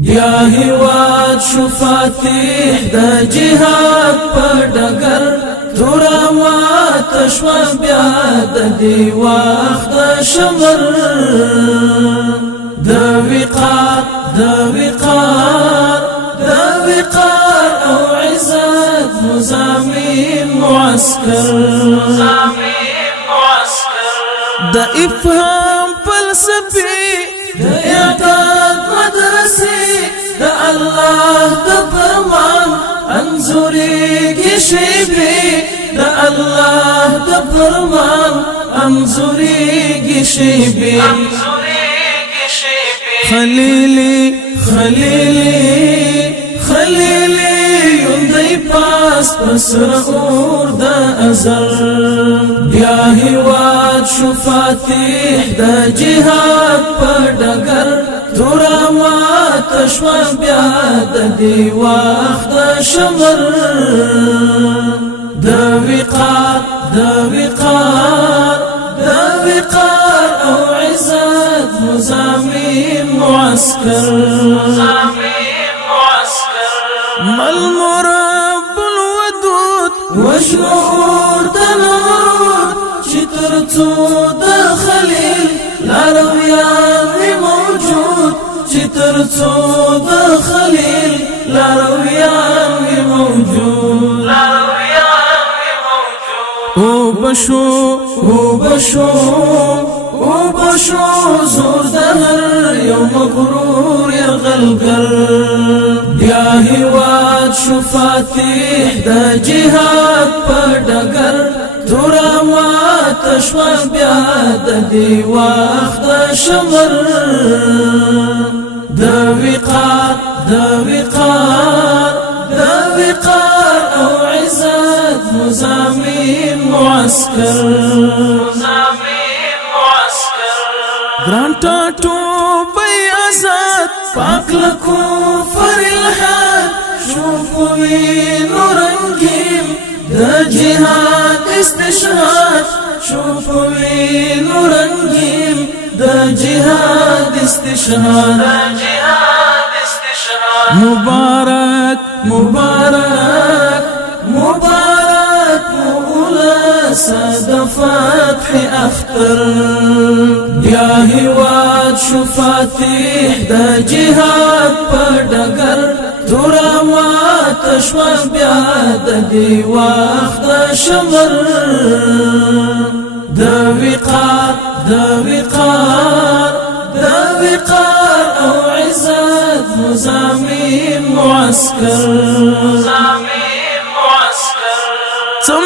بیا هیواد شو فاتح د جهاد په ډګر تورا مات شوه بیا د دې وخت د شمر د وقار او عزت مزامین معسكر د افهام فلسفي د اعداد مدرسې د الله د فرمان انظریږي شیبې د الله د فرمان انظریږي شیبې خلیلی یوندی پاس پسر اور دا ازل بیا هیواد شو فاتح دا جهاد پا ڈگر تورا مات شوا بیا دا دی وقت دا شمر دا وقار او عزت مزامین معسكر مل مرب الودود وشعور تنورود شتر تود خليل لارويان موجود شتر تود خليل لارويان موجود وبشو زور دهر يوم مغرور يا غلقر بیا هیواد شو فاتح دا جهاد پا ڈگر تورا مات شوا بیا دا دی وقت دا شمر دا وقار او عزت مزامین معسكر گرانتا تو بی ازاد پاک لکو فر الحاد شوفوی نورنگیم دا جهاد استشهاد شوفوی نورنگیم دا جهاد استشهاد مبارک مولا ساد فتح اختر بیا هیواد شو فاتح دا جهاد پا ڈگر تورا مات شوا بیا دا دی وقت دا شمر دا وقار او عزت مزامین معسكر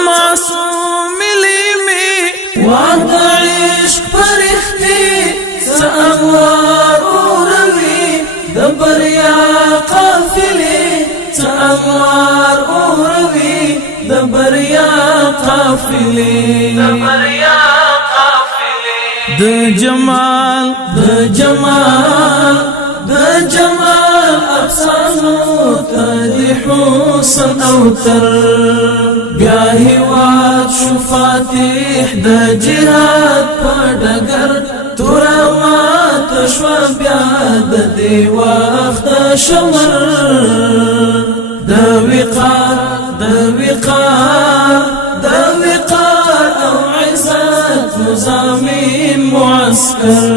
معصوم لیمی وعد عشق فرختی سأنوار اوروی دبریا قافلی سأنوار اوروی دبریا قافلی د جمال افسانو تدی حسن اوتر بیا هیواد شو فاتح دا جهاد پا ڈگر تورا مات شوا بیا دا دی وقت دا شمر دا وقار او عزت مزامین معسكر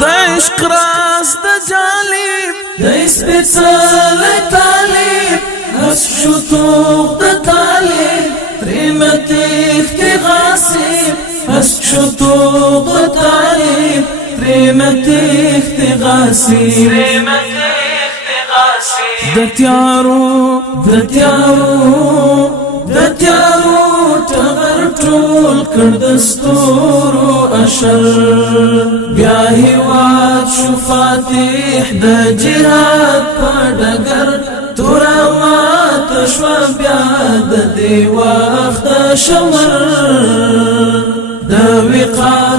دا عشق راز دا جالب دا اسپیڅل طالب هس شطوق دا طالب تریمت اختغاسب هس شطوق دا طالب تریمت اختغاسب دا تیارو تغر ټول کړ دستورو اشر بیا هیواد شو فاتح د جهاد په ډګر تورا مات شوه بیا د دې وخت د شمر د وقار